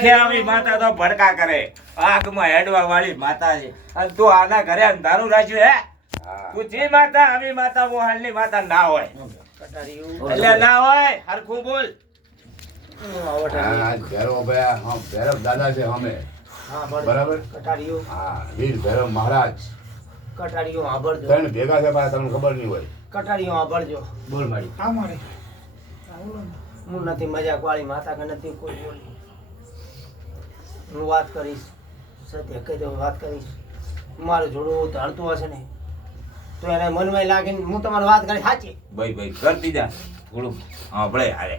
ખેવી માતા તો ભડકા કરે, આંખમાં હેડવા વાળી માતા છે. અને તું આના ઘરે અંધારું રાખ્યું હે? તું જી માતા આવી માતા મોહાલની માતા ના હોય, એટલે ના હોય. હરખું બોલ. ભૈરવ દાદા છે અમે, બરાબર? હા, વીર ભૈરવ મહારાજ કટારીઓ સાંભળજો. ત્રણ ભેગા છે, પાછા તમને ખબર નહીં હોય. કટારીઓ સાંભળજો. બોલ મારી. હું નથી મજાક વાળી માતા કે નથી કોઈ બોલી. હું વાત કરીશ, સત્ય કહી દઉં, વાત કરીશ. મારું જોડું ધરતું હશે ને તો એને મનમાં લાગીને હું તમારી વાત કરી સાચી. ભાઈ ભાઈ કરતી જા થોડું સાંભળે હારે.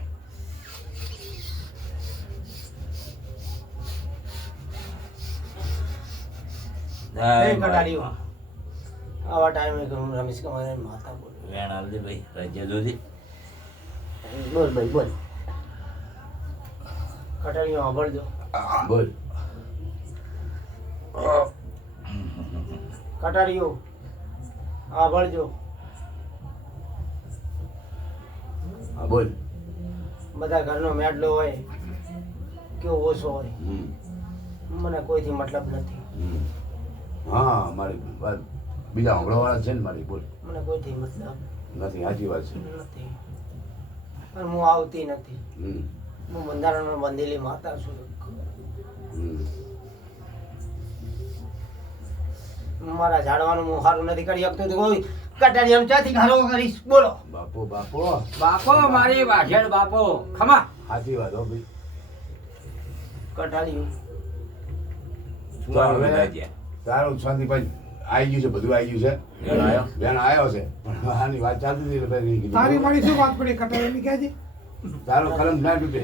કટારીઓ આવા ટાઈમે હું રમેશ કમારે માતા બોલું. વેણ આવજે ભાઈ, રાજ્ય જોજી. બોલ ભાઈ બોલ. કટારીઓ સાંભળજો. બોલ. કટારીઓ સાંભળજો. હા બોલ. બધા ઘરનો મેડલો હોય કેવો ઓછો હોય, મને કોઈથી મતલબ નથી. હા, મારી વાત બીજા હમણાં છે ને મારી. બોલ. મને કોઈથી મતલબ નથી, સાચી વાત છે. નથી. પણ હું આવતી નથી. હું બંધારણમાં બંધેલી માતા છું. મારા ઝાડવાનું હું સારું નથી કરી શકતો તો કોઈ કટારી આમ ચાથી ઘારો કરીશ. બોલો. બાપો બાપો બાપો મારી વાઘેડ બાપો ખમા. સાચી વાત હો ભાઈ. કટારીઓ તો હવે તારું શાંતિભાઈ આવી ગયું છે, બધું આવી ગયું છે. બેન આવ્યો છે, પણ આની વાત ચાલતી હતી એટલે પછી કીધું, તારી મારી શું વાત પડી કટારીની કહેજે. તારો કલમ ના તૂટે.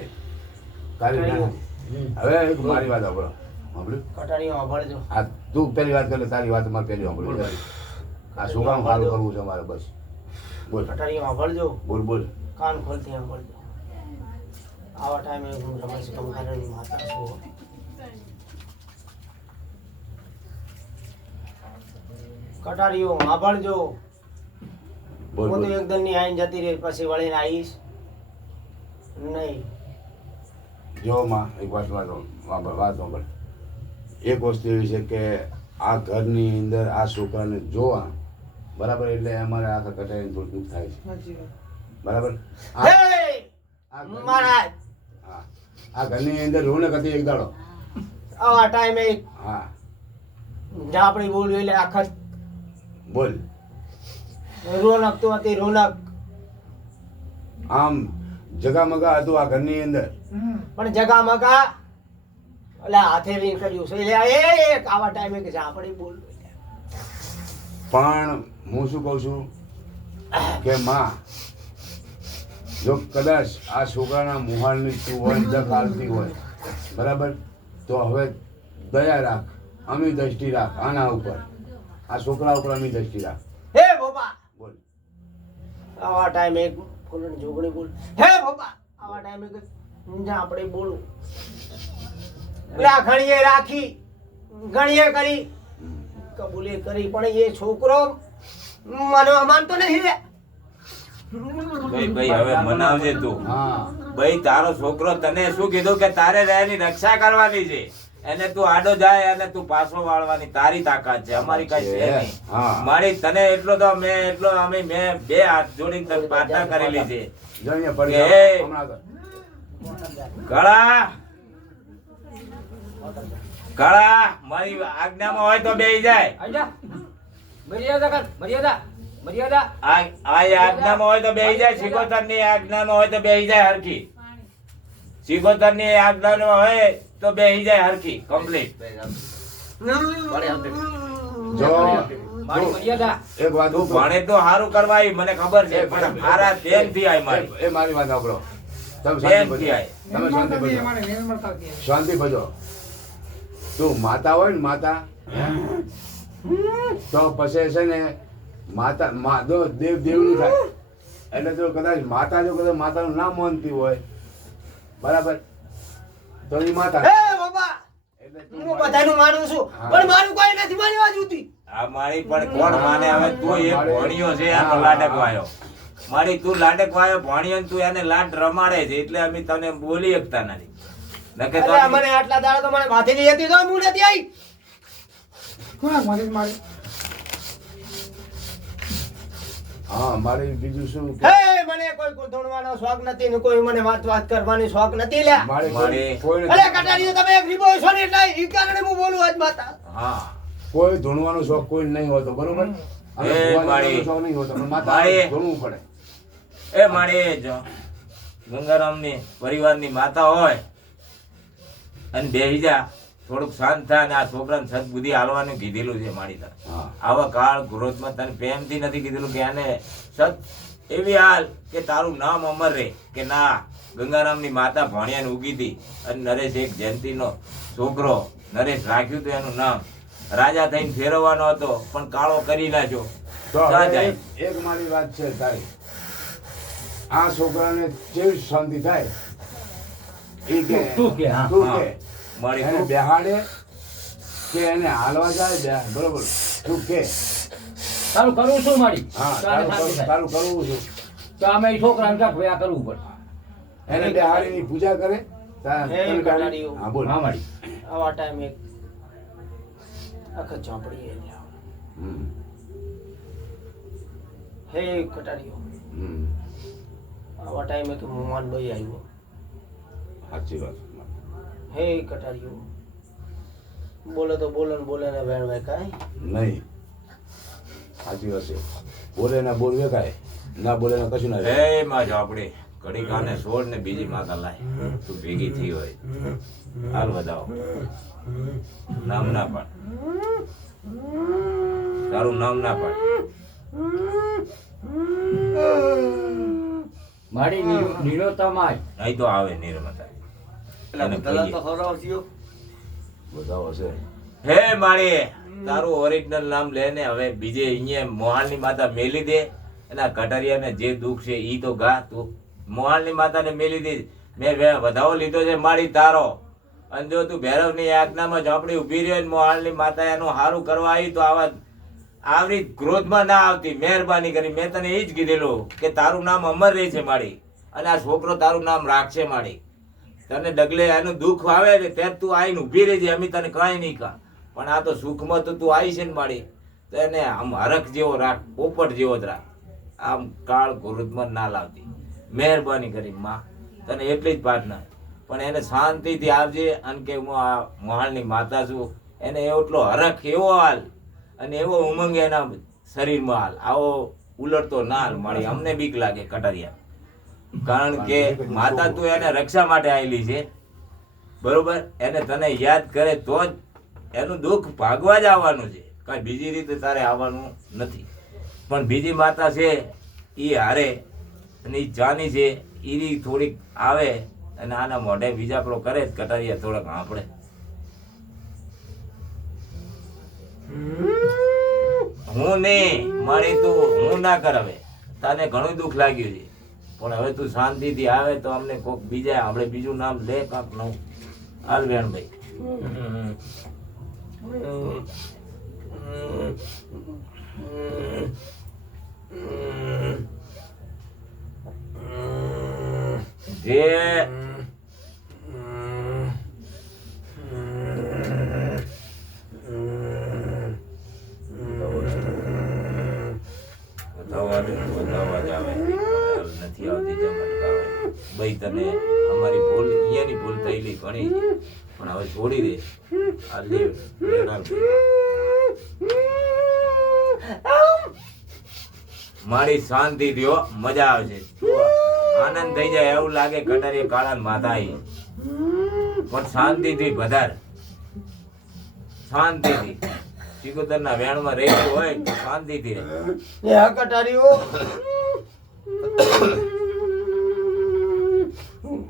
તારી ના. હવે એક મારી વાત સાંભળો. સાંભળ્યું? કટારીઓ સાંભળજો. આ તું પેલી વાત કરે, તારી વાત મારે પેલી સાંભળવી. આ શું કામ સારું કરવું છે મારે? બસ બોલ. કટારીઓ સાંભળજો. બોલ બોલ. કાન ખોલતી સાંભળજો. આવા ટાઈમે હું રમેશ કમખારાની માતા છું. કટારીઓ સાંભળજો. બોલ હું તો બોલ. એક દનની આઈને જતી રહી, પછી વળીને આવીશ નહીં. જો માં એક વાત સાંભળ. એક વસ્તુ એવી છે કે આ ઘરની અંદર આ છોકરાને જોવા, બરાબર, એટલે અમારે આખા કટાઈને થોડું દુઃખ થાય છે, સાચી વાત. બરાબર? હે! આ મહારાજ હા, આ ઘરની અંદર રોનક હતી એક દાડો. આવા ટાઈમે હા આપણી બોલ્યું એટલે આખા બોલ. રોનક તો હતી રોનક. આમ જગામગા હતું આ ઘરની અંદર. પણ જગા મગા એટલે હાથે વીન કર્યું છે એટલે એક આવા ટાઈમે કે આપણી બોલ્યું એટલે. પણ હું શું કહું છું કે માં, જો કદાચ આ છોકરાના મુહાલની તું હોય, જગ હાલતી હોય, બરાબર, તો હવે દયા રાખ, અમી દ્રષ્ટિ રાખ આના ઉપર, આ છોકરા ઉપર અમી દ્રષ્ટિ રાખ. હે બાબા બોલ. આવા ટાઈમે એક ફૂલની જોગણી બોલ. હે બાબા આવા ટાઈમે કે આપણે બોલું એટલે આ ઘણીએ રાખી, ઘણીએ કરી, કબૂલે કરી, પણ એ છોકરો મને માનતો નહીં રે. ભાઈ ભાઈ હવે મનાવજે તું. હા ભાઈ તારો છોકરો તને શું કીધું કે તારે એની રક્ષા કરવાની છે, એને તું આડો જાય અને તું પાછો વાળવાની તારી તાકાત છે, અમારી કઈ છે નહીં. હા. મારી તને એટલો તો મેં એટલો અમે મેં બે હાથ જોડીને તને પ્રાર્થના કરેલી છે જો અહીંયા પડી કે જાઓ. હમણાં કળા કળા મારી આજ્ઞામાં હોય તો બેહી જાય. આજા મર્યાદા કર. મર્યાદા મર્યાદા. આ આજ્ઞામાં હોય તો બેહી જાય, સિકોતરની આજ્ઞામાં હોય તો બેહી જાય હરખી. સિકોતરની આજ્ઞામાં હોય તો બેહી જાય હરખી કમ્પ્લીટ. જો મારી મર્યાદા. એક વાત તું ભણે તો સારું કરવા આવી મને ખબર છે, પણ મારા પ્રેમથી આવી મારી એ મારી વાત સાંભળો. તમે પ્રેમથી શાંતિ આવી. ભજો. તમે શાંતિ ભજો. અમારે નિર્મળતાથી આવે. શાંતિ ભજો. તું માતા હોય ને માતા, તો પછી છે ને માતા દેવ દેવનું થાય. એટલે જો કદાચ માતા જો કદાચ માતાનું નામ માનતી હોય, બરાબર, તો એ માતા. હે બાબા એટલે હું બધાનું માનું છું, પણ મારું કોઈ નથી મારી વાત ઉતી. આ મારી પણ કોણ માને? હવે તું એક ભણ્યો છે, આનો લાડક વાયો. મારી તું લાડક વાયો ભણ્યો ને તું એને લાડ રમાડે છે, એટલે અમે તને બોલી શકતા નથી. નકે તો અલ્યા મને આટલા દાડા તો મને માથે નહીં હતી તો હું નથી આવી. કોના મારી મારી હા મારે બીજું શું કે હે મને કોઈ ગોઠવવાનો શોખ નથી ને કોઈ મને વાત કરવાની શોખ નથી લ્યા. મારે મારે- કોઈ અરે કટારીઓ તમે એક રીબો છો ને એટલે ઈ કારણે હું બોલું આજ માતા. હા કોઈ ધૂણવાનો શોખ કોઈ નહીં હોતો બરોબર અને ધૂણવાનો મારી- શોખ નહીં હોતો પણ માતા મારી- ધૂણવું પડે એ મારે જો ગંગારામની પરિવારની માતા હોય અને બેહી જા થોડુંક શાંત થા અને આ છોકરાને સદબુદ્ધિ હાલવાનું કીધેલું છે મારી તરફ. હા આવા કાળ ક્રોધમાં તને પ્રેમથી નથી કીધેલું કે આને સત એવી હાલ કે તારું નામ અમર રહે કે ના ગંગારામની માતા ભણ્યાને ઉગી હતી અને નરેશ એક જયંતિનો છોકરો નરેશ રાખ્યું હતું એનું નામ રાજા થઈને ફેરવવાનો હતો પણ કાળો કરી નાખ્યો. તો ક્યાં હવે જાય? એક મારી વાત છે તારી આ છોકરાને કેવી શાંતિ થાય ઈ કે તું કે, હા, તું હા. કે મારી એને તું- બેહાડે કે એને હાલવા જાય બરોબર તું કે તારું કરવું શું મારી હા તારે તારું શાંતિ થાય. તારું કરવું શું તો અમે ઈ છોકરાને કાંઈક વ્યા કરવું પડે. એને બેહાડીની પૂજા કરે હે કટારીઓ. હા બોલ હા મારી આવા ટાઈમે આખા ઝોંપડી એ લ્યા. હમ, હે કટારીઓ હમ. આવા ટાઈમે તો મોહન ભાઈ આવ્યો. સાચી વાત હે કટારીઓ બોલે તો બોલે ને બોલે ને વેણ વેકાય. નહીં સાચી વાત છે બોલે ના બોલ વેકાય ના બોલે ના કશું ના રહે. એ માં ઝોપડી ઘડી કાને છોડ ને બીજી માતા લાય તું ભેગી થઈ હોય હાલ વધાવો નામ ના પાડ તારું નામ ના પાડ મારી નીલોતામાં નહીં તો આવે નિર્મતા અને કહીએ. બધાઓ છે હે મારી તારું ઓરિજિનલ નામ લે ને હવે બીજે અહીંયા મોહાલની માતા મેલી દે અને આ કટારિયાને જે દુઃખ છે ઈ તો ગા તું મોહાલની માતાને મેલી દે મેં વધાવો લીધો છે મારી તારો અને જો તું ભૈરવની આજ્ઞામાં ઝોપડી ઊભી રહ્યો ને મોહાલની માતા એનું સારું કરવા આવી તો આવા આવી ક્રોધમાં ના આવતી. મહેરબાની કરી મેં તને એ જ કીધેલું કે તારું નામ અમર રહે છે મારી અને આ છોકરો તારું નામ રાખશે મારી. તને ડગલે એનું દુઃખ આવે ને ત્યારે તું આવીને ઊભી રહેજે અમે તને કાંઈ નહીં કા પણ આ તો સુખમાં તો તું આવી છે ને મારી તો એને આમ હરખ જેવો રાખ પોપટ જેવો જ રાખ આમ કાળ ક્રોધમાં ના લાવતી. મહેરબાની કરી માં તને એટલી જ પ્રાર્થના પણ એને શાંતિથી આવજે અને કે હું આ મોહાલની માતા છું એને એટલો હરખ એવો હાલ અને એવો ઉમંગ એના શરીરમાં હાલ આવો ઉલટતો ના હાલ મારી અમને બીક લાગે કટારિયા કારણ કે માતા તું એને રક્ષા માટે આવેલી છે બરોબર એને તને યાદ કરે તો જ એનું દુઃખ ભાગવા જ આવવાનું છે કાંઈ બીજી રીતે તારે આવવાનું નથી પણ બીજી માતા છે એ હારે અને એ જાની છે એ થોડીક આવે અને આના મોઢે બીજાપડો કરે જ કટારિયા થોડાક આપણે હું નહીં મારી તું હું ના કર હવે તને ઘણું દુઃખ લાગ્યું છે પણ હવે તું શાંતિથી આવે તો અમને કોક બીજા આપણે બીજું નામ લે કાંક નવું હાલ વેણભાઈ જે વધાવવા જ આવે નથી આવતી જેમ અટકાવે ભાઈ તને અમારી ભૂલ અહીંયાની ભૂલ થયેલી ઘણી છે પણ હવે છોડી દે આ લે મારી શાંતિ થયો મજા આવશે આનંદ થઈ જાય એવું લાગે કટારી કાળા માતા આવી પણ શાંતિથી વધાર શાંતિથી સિકોતર ના વેણમાં રહેતું હોય તો શાંતિથી રહે. એ હા કટારીઓ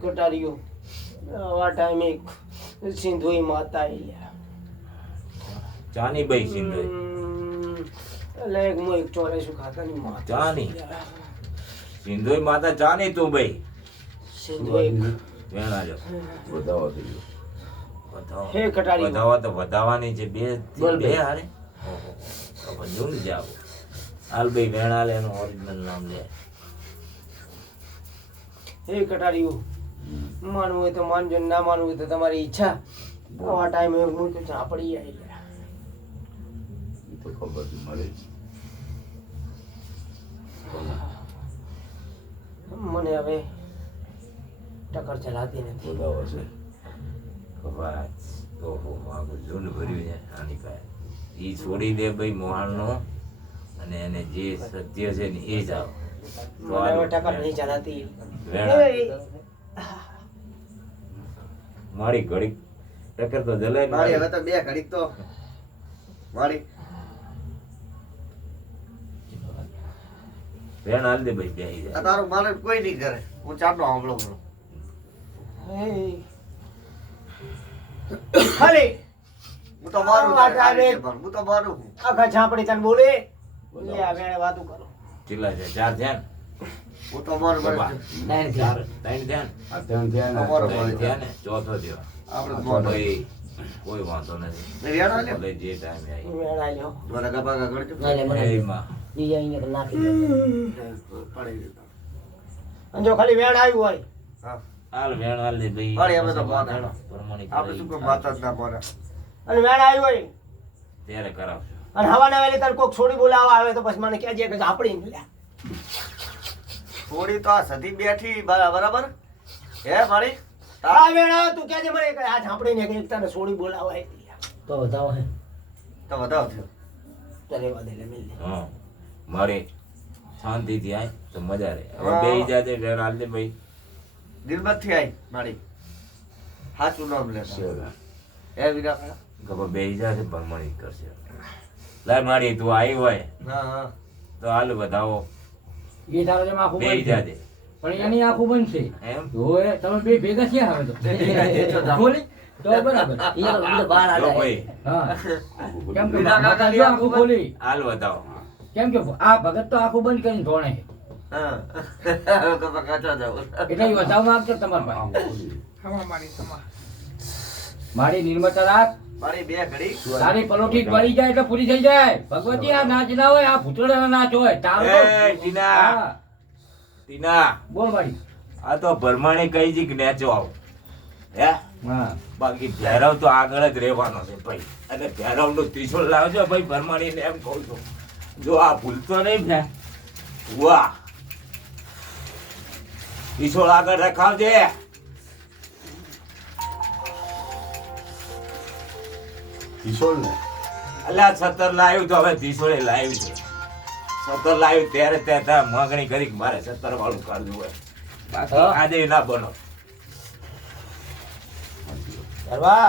કટારીઓ આવા ટાઈમે સિંધુઈ માતા આયા. ચાની ભાઈ સિંધુ એટલે એક હું એક ચોરેશું કાકાની માતા ચાની સિંધુ માતા ચાની તું ભાઈ સિંધુ એક વેણા જો બધાઓ થઈ ગયો વધાવો. હે કટારી વધાવા તો વધાવાની છે બે બોલ બે ભાઈ. હારે તો બધું જ જાવ હાલ ભાઈ વેણા લે એનું ઓરિજિનલ નામ લે હે કટારીઓ માનવું હોય તો માનજો, ના માનવું હોય તો તમારી ઈચ્છા. આવા ટાઈમે હું તો ઝાપડી આવી. એ તો ખબર છે મળે જ. મને હવે ટક્કર ચલાતી નથી. બોલાવો છે. વાત તો જૂન ભર્યું છે આની પાસે. ઈ છોડી દે ભાઈ મોહાણનો અને એને જે સત્ય છે ને એ જ આવ. મને હવે ટક્કર નહીં ચલાતી. મારી ઘડી ટક્કર તો જલાય મારી હવે તો બે ઘડીક તો મારી વેણ હાલ દે ભાઈ બેહી આ જાય. તારું મારે કોઈ નહીં કરે. હું ચાટો સાંભળો બોલો. ખાલી હું તો મારું આ તારે આ ટાઈમે- રીતે મારું. હું તો મારું છું. આખા ઝાપડી તને બોલે લે આ વેણે વાતું કરો. કેટલા છે? 4 ધ્યાન હું તો મારું બાબા. મારું. 3 ધ્યાન આ ત્રણ થયા ને. અમારો ત્રણ ધ્યાન ને ચોથો થયો. આપણે તો આ મારું. ભાઈ કોઈ વાંધો નથી. નહીં યાર આલ્યો? ભલે જે ટાઈમે આવી. વેણા લ્યો. મને ગપા ગળજો. એમાં પડી ગયું. અને જો ખાલી વેણ આવ્યું હોય હા. હાલ વેણ હાલ દે ભાઈ. વળી અમે તો માતા. પરમાણી આપણે શું કોઈ માતા જ ના પડે. અને વેણ આવ્યું હોય ત્યારે કરાવજો. અને હવાના વેલી તારે કોક છોડી બોલાવા આવે તો પછી મને કહેજે કે ઝાપડી ને લે. થોડી તો આ સધી બેઠી બરાબર હે મારી આ વેણ આવે તું કહેજે મને કે આ ઝાપડી ને કે તને છોડી બોલાવા આવી. તો વધાવ થયો. તો રેવા દે લે મિલ લે. હા મારે શાંતિથી આય તો મજા રહે. હવે હા. બેહી જાજે વેણ હાલ દે ભાઈ. દિલબત્થી આઈ મારી સાચું નામ લેતા છે. હે વિરા ખબર બેહી જાજે પરમાણી કરશે. લાય મારી તું આવી હોય હા હા તો હાલ વધાવો એ તારો જેમ આખું બેહી બંધ છે. જાજે પણ એની આખું બંધ છે. એમ. હોય તમે બે ભેગા થયા હવે તો ખોલી તો બરાબર. જો ભાઈ હા કેમ કે માતાજી આખું ખોલી. હાલ વધાવો. કેમ કે આ ભગત તો આખું બંધ કરીને ધોણે છે. હા ગપા કાચા જાવ એટલે એ વધાવ માંગશે તમારા આમ પાસે. ખોલી. હવા મારી તમા મારી નિર્મળતા રાખ. મારી બે ઘડી તારી પલોઠી પડી જાય એટલે પૂરી થઈ જાય. ભગવતી આ નાચ ના હોય, આ ભૂતળાનો નાચ હોય. તારો તો- એ ટીના હા, ટીના બોલ મારી. આ તો પરમાણી કઈ જી કે નેચો આવ હે હા બાકી ભૈરવ તો આગળ જ રહેવાનો છે ભાઈ. અને ભૈરવ નું ત્રિશુળ લાવજો ભાઈ પરમાણીને એમ કહું છું. જો આ ભૂલતો નહીં ને વાહ ત્રિશુળ આગળ રખાવજે. કિશોર ને અલ્યા 17 લાવ્યું તો હવે ત્રિશુળે લાવ્યું છે. 17 લાવ્યું ત્યારે ત્યાં માંગણી કરી કે મારે 17 વાળું કરવું હોય. બાકી હા. આજે ના બનો. ભેરવા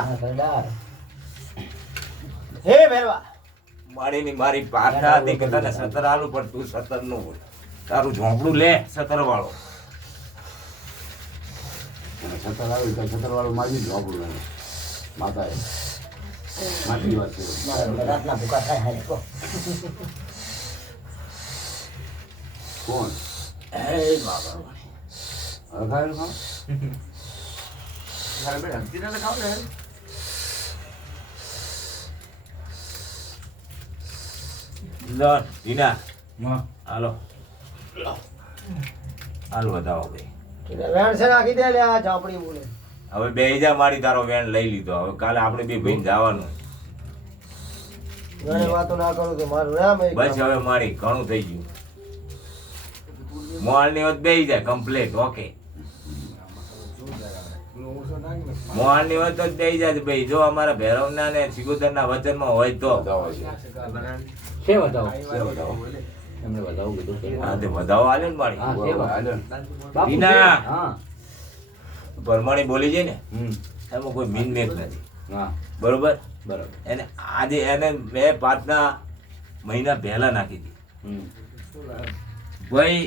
હે ભેરવા મારી પ્રાર્થના હતી કે તને 17 આલું પણ તું 17 નું બોલ. તારું ઝોંપડું લે 17 વાળો. અને છતર આવ્યું તો છતર વાળું માજી જ વાપરું એને માતાએ માટી વાત છે. કોણ એ બાબા. હવે ખાયેલું ખાવ? મારે બે હંતી ને ખાવ ને લો ટીના હા. હાલો હાલ વધાવો ભાઈ. વેણ છે નાખી દે લે આ ઝાપડી બોલે. હવે બે જા મારી તારો વેણ લઈ લીધો. હવે કાલે આપણે બે ભાઈ જવાનું. વેણે વાતો ના કરું તો મારું નામ એક બસ હવે મારી ઘણું થઈ ગયું. મોહાલ ની વાત બેહી જાય કમ્પ્લીટ ઓકે. મોહાલ ની વાત તો જ બેહી જાય ભાઈ. જો અમારા ભૈરવ ના ને સિગોદર ના વચન માં હોય તો બતાવો છે. છે વધાવો. છે બતાવો. એમને વધાવું કીધું છે. હા તે વધાવો આલે ને મારી. હા, છે બરાબર, વધાવો. હાલે ને. બાપુ છે. બીના. હા. પરમાણી બોલી છે ને હમ. એમાં કોઈ મીન મેક નથી. હા બરોબર. બરાબર. એને આજે એને મેં 5 મહિના પહેલા નાખી હતી હમ. ભાઈ.